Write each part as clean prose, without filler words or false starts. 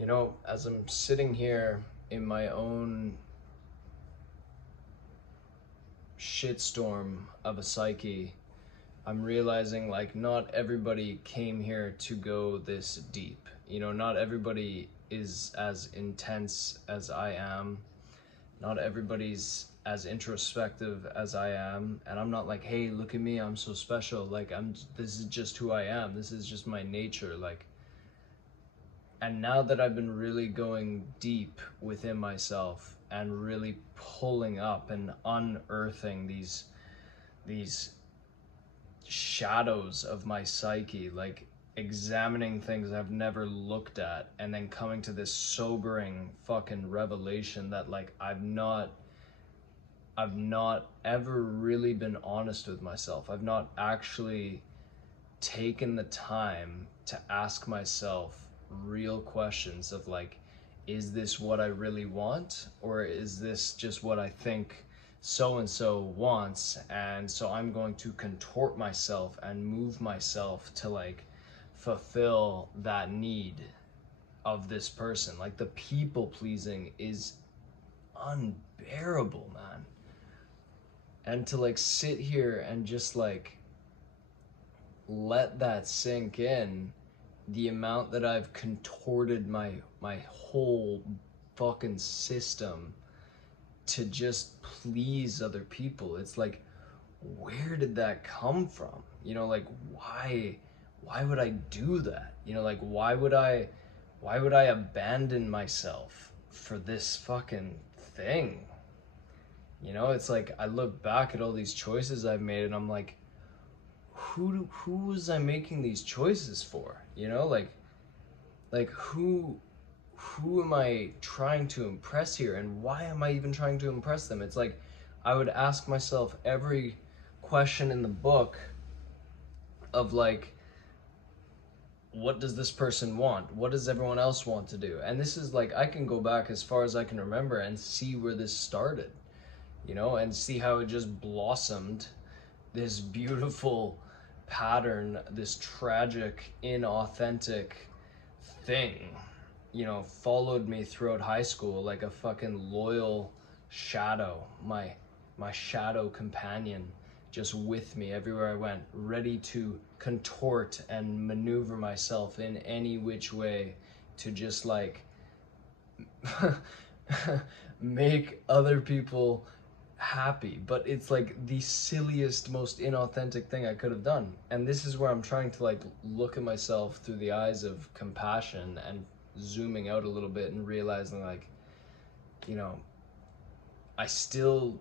You know, as I'm sitting here in my own shitstorm of a psyche, I'm realizing like not everybody came here to go this deep. You know, not everybody is as intense as I am. Not everybody's as introspective as I am. And I'm not like, hey, look at me, I'm so special. Like, this is just who I am. This is just my nature. Like, and now that I've been really going deep within myself and really pulling up and unearthing these shadows of my psyche, like examining things I've never looked at, and then coming to this sobering fucking revelation that like I've not ever really been honest with myself. I've not actually taken the time to ask myself real questions of like, is this what I really want, or is this just what I think so and so wants, and so I'm going to contort myself and move myself to like fulfill that need of this person. Like, the people pleasing is unbearable, man. And to like sit here and just like let that sink in, the amount that I've contorted my whole fucking system to just please other people. It's like, where did that come from? You know, like, why would I do that? You know, like, why would I abandon myself for this fucking thing? You know, it's like I look back at all these choices I've made and I'm like, who was I making these choices for? You know, like who am I trying to impress here, and why am I even trying to impress them? It's like I would ask myself every question in the book of like, what does this person want? What does everyone else want to do? And this is like, I can go back as far as I can remember and see where this started, you know, and see how it just blossomed, this beautiful pattern, this tragic, inauthentic thing, you know, followed me throughout high school like a fucking loyal shadow, my shadow companion, just with me everywhere I went, ready to contort and maneuver myself in any which way to just like make other people happy. But it's like the silliest, most inauthentic thing I could have done. And this is where I'm trying to like look at myself through the eyes of compassion and zooming out a little bit and realizing like, you know, I still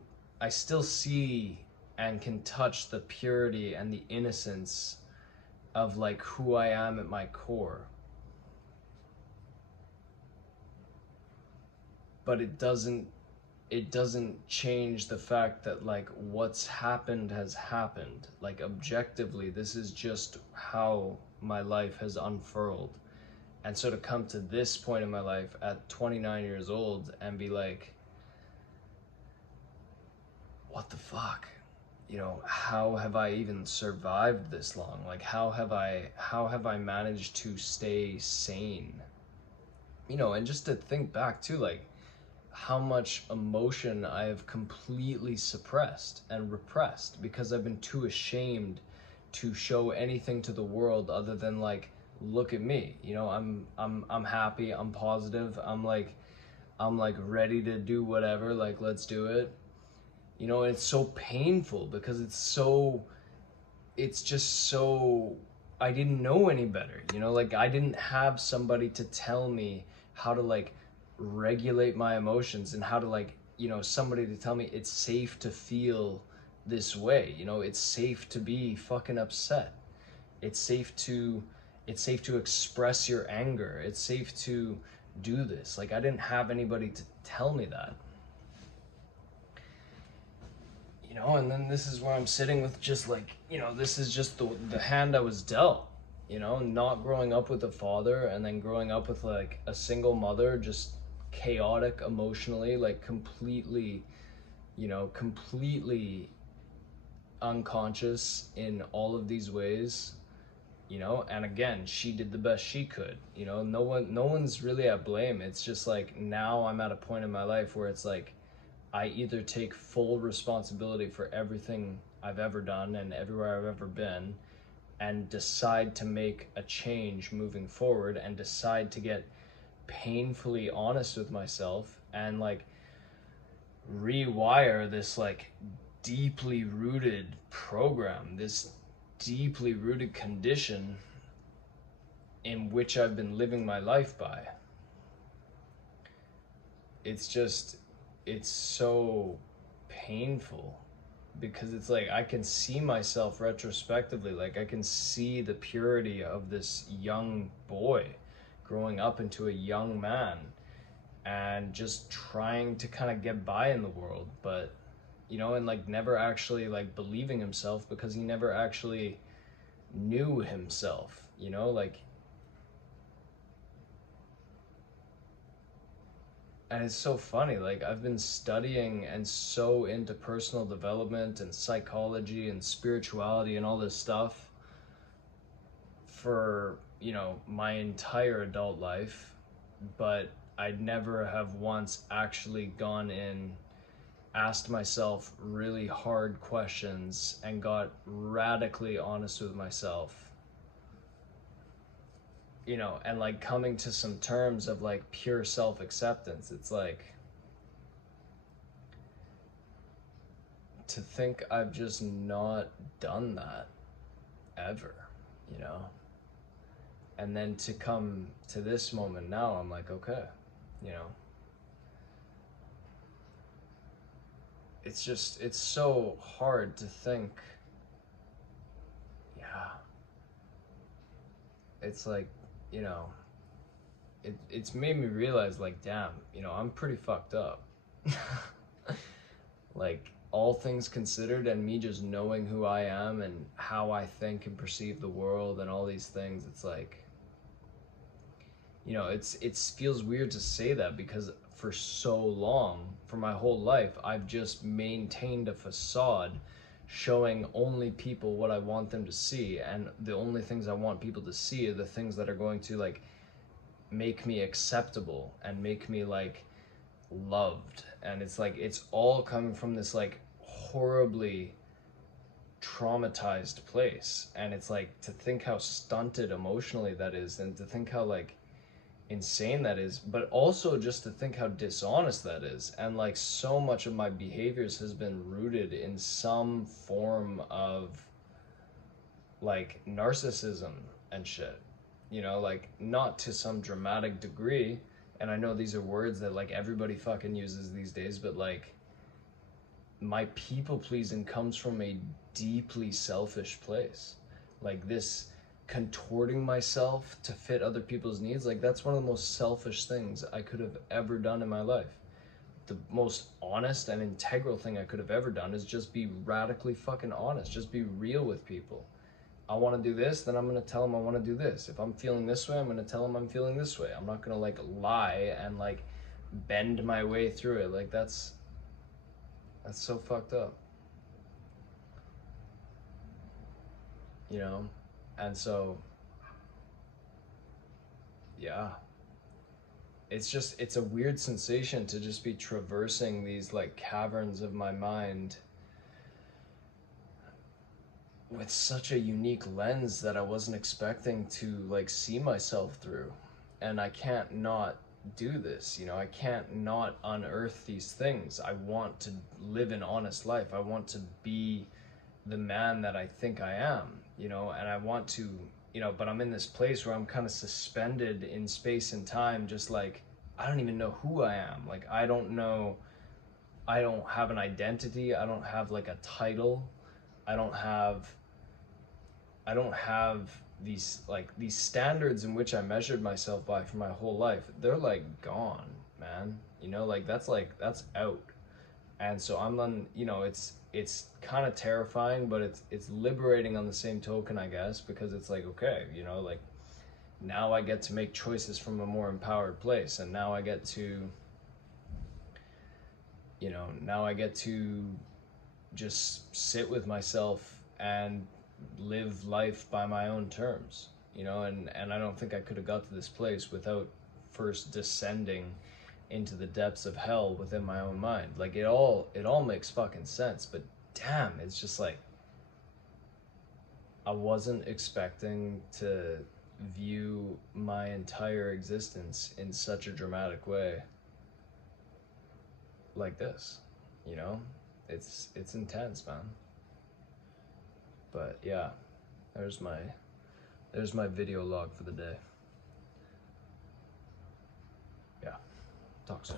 see and can touch the purity and the innocence of like who I am at my core. But it doesn't change the fact that like what's happened has happened. Like, objectively, this is just how my life has unfurled. And so to come to this point in my life at 29 years old and be like, what the fuck? You know, how have I even survived this long? Like, how have I managed to stay sane? You know, and just to think back too, like how much emotion I have completely suppressed and repressed because I've been too ashamed to show anything to the world other than like, look at me. You know, I'm happy, I'm positive, I'm like ready to do whatever, like let's do it. You know, and it's so painful because it's just so, I didn't know any better, you know, like I didn't have somebody to tell me how to like regulate my emotions and how to like, you know, somebody to tell me it's safe to feel this way, you know, it's safe to be fucking upset. It's safe to express your anger. It's safe to do this. Like, I didn't have anybody to tell me that. You know, and then this is where I'm sitting with just like, you know, this is just the hand I was dealt, you know, not growing up with a father and then growing up with like a single mother, just chaotic emotionally, like completely, you know, completely unconscious in all of these ways. you know. And again, she did the best she could, you know. No one's really at blame. It's just like, now I'm at a point in my life where it's like, I either take full responsibility for everything I've ever done and everywhere I've ever been, and decide to make a change moving forward, and decide to get painfully honest with myself, and like rewire this like deeply rooted program, this deeply rooted condition in which I've been living my life by. It's just, it's so painful, because it's like, I can see myself retrospectively, like I can see the purity of this young boy growing up into a young man, and just trying to kind of get by in the world, but you know, and like never actually like believing himself, because he never actually knew himself, you know, like. And it's so funny, like I've been studying and so into personal development and psychology and spirituality and all this stuff for, you know, my entire adult life, but I'd never have once actually gone in, asked myself really hard questions, and got radically honest with myself, you know, and like coming to some terms of like pure self-acceptance. It's like, to think I've just not done that ever, you know. And then to come to this moment now, I'm like, okay, you know. It's just, it's so hard to think. Yeah. It's like, you know, it's made me realize, like, damn, you know, I'm pretty fucked up. Like, all things considered, and me just knowing who I am and how I think and perceive the world and all these things, it's like, you know, it feels weird to say that, because for so long, for my whole life, I've just maintained a facade showing only people what I want them to see, and the only things I want people to see are the things that are going to like make me acceptable and make me like loved. And it's like, it's all coming from this like horribly traumatized place. And it's like, to think how stunted emotionally that is, and to think how like insane that is, but also just to think how dishonest that is. And like, so much of my behaviors has been rooted in some form of like narcissism and shit, you know, like not to some dramatic degree. And I know these are words that like everybody fucking uses these days, but like, my people pleasing comes from a deeply selfish place. Like, this contorting myself to fit other people's needs, like that's one of the most selfish things I could have ever done in my life. The most honest and integral thing I could have ever done is just be radically fucking honest, just be real with people. I want to do this, then I'm going to tell them I want to do this. If I'm feeling this way, I'm going to tell them I'm feeling this way. I'm not going to like lie and like bend my way through it. Like, that's so fucked up, you know. And so, yeah, it's just, it's a weird sensation to just be traversing these like caverns of my mind with such a unique lens that I wasn't expecting to like see myself through. And I can't not do this, you know. I can't not unearth these things. I want to live an honest life. I want to be the man that I think I am, you know. And I want to, you know, but I'm in this place where I'm kind of suspended in space and time, just like, I don't even know who I am. Like, I don't know, I don't have an identity. I don't have like a title. I don't have these like these standards in which I measured myself by for my whole life. They're like gone, man. You know, like that's out. And so I'm on, you know, it's kind of terrifying, but it's liberating on the same token, I guess, because it's like, okay, you know, like now I get to make choices from a more empowered place, and now I get to, you know, now I get to just sit with myself and live life by my own terms, you know, and I don't think I could have got to this place without first descending into the depths of hell within my own mind. Like it all makes fucking sense, but damn, it's just like I wasn't expecting to view my entire existence in such a dramatic way like this, you know? It's intense, man. But yeah, there's my video log for the day. Yeah, talk soon.